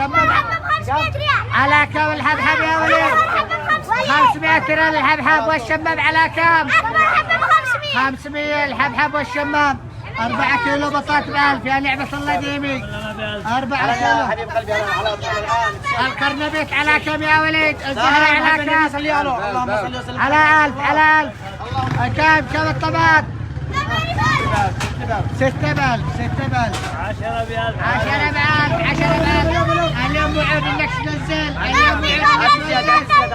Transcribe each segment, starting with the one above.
والشمام على كم الحبحب يا ولد؟ 500 ريال الحبحب والشمام على كم؟ 500 الحبحب والشمام. 4 كيلو بطاطا ب1000 يا نعمة الله ديمي. 4 كيلو. حبيب قلبي على القرنبيط على كم يا ولد؟ الزهرة على كم؟ اللهم صل وسلم على 1000 على 1000. كم الطماط؟ 6 بال 6 بال 10 ب1000 10 ب1000 10 ب1000. اليوم وعود انك تنزل. اليوم وعود انك تنزل.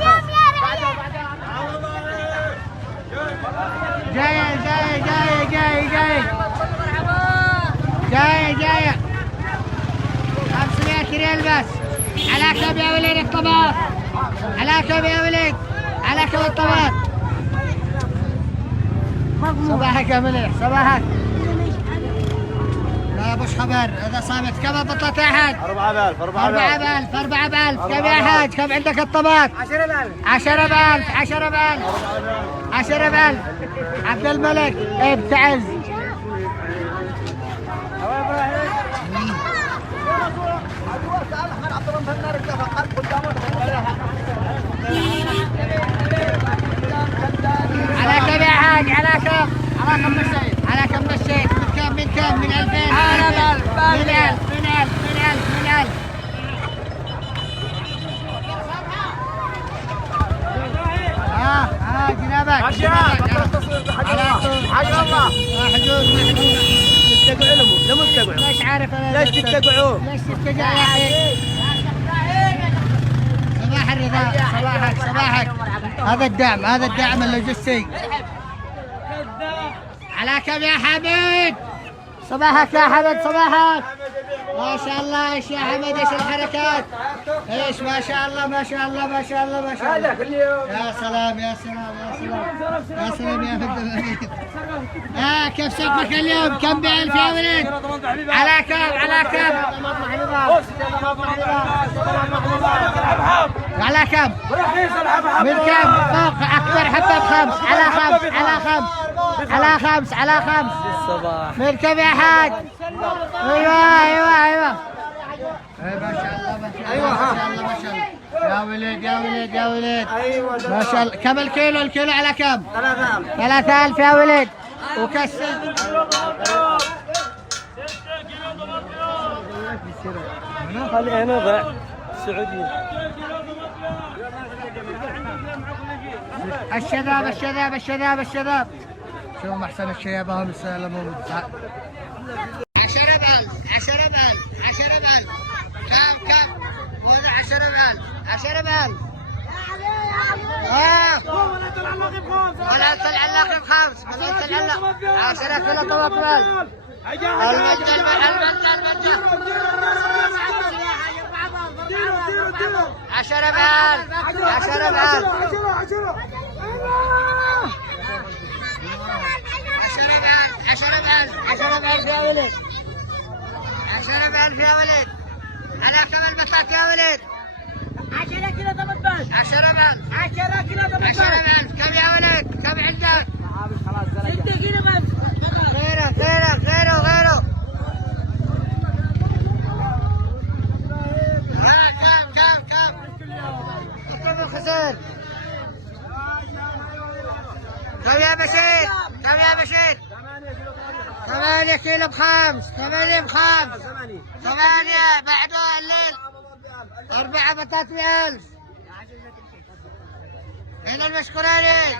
جاية جاية جاية جاية جاية جاية جاية 500 ريال بس. على كم يا ولد الطماط؟ على كم يا ولد؟ على كم الطماط؟ صباحك يا مليح صباحك. لا مش خبر هذا صامت. كم البطاطا يا حاج؟ 4000 4000 4000. كم يا حاج؟ كم عندك الطماط؟ 10000 10 ب1000 10 ب1000 10 ب1000. عبد الملك ابن تعز. على كم يا حاج؟ على كم؟ على كم مشيت؟ على كم مشيت؟ من كم من كم؟ من 2000 على 1000 من 1000 من 1000 من 1000 من 1000. جنابك جنابك على طول. حي الله محجوز محجوز. تتقعوا لم تتقعوا ليش عارف انا؟ ليش تتقعوا؟ ليش تتقع يا اخي؟ صباح الرضا صباحك صباحك. هذا الدعم هذا الدعم اللوجستي. على كم يا حميد؟ صباحك يا حمد صباحك. ما شاء الله ايش يا حمد ايش الحركات؟ ايش ما شاء الله ما شاء الله ما شاء الله ما شاء الله. يا سلام يا سلام يا سلام يا سلام يا فندم الامين. كيف سوقك اليوم؟ كم ب1000 يا ولد؟ على كم على كم؟ على كم؟ من كم؟ فوق اكبر حبه ب5 على 5 على 5 على 5 على 5. الصباح من كم يا حاج؟ ايوه ايوه ايوه. ما شاء الله ما شاء الله ما شاء الله ما شاء الله. يا ولد يا ولد يا ولد ما شاء الله. كم الكيلو؟ الكيلو على كم؟ 3000 3000 يا ولد. وكسر خلي هنا ضع سعودي. الشباب الشباب الشباب الشباب. شوف محسن الشيابة يسلمون. 10 ب1000 10 ب1000 10 ب1000. كم وهذا 10 ب1000 10 ب1000. ولا تلعلق بخمس ولا تلعلق 10 كيلو طماطم. المجد المجد 10 ب1000 10 ب1000 10 ب1000 يا ولد. 10 ب1000 يا ولد. على كم البطاطا يا ولد؟ 10 كيلو 18 10 ب1000 10 كيلو 18 10 ب1000. كم يا ولد؟ كم عندك؟ 6 كيلو بس. غيره غيره غيره غيره. كم اكتب الخسر. كم يا بشير؟ كم يا بشير؟ 8 كيلو ب5 8 ب5 8 بعده الليل. 4 بطاطا ب1000. هنا المشكورين.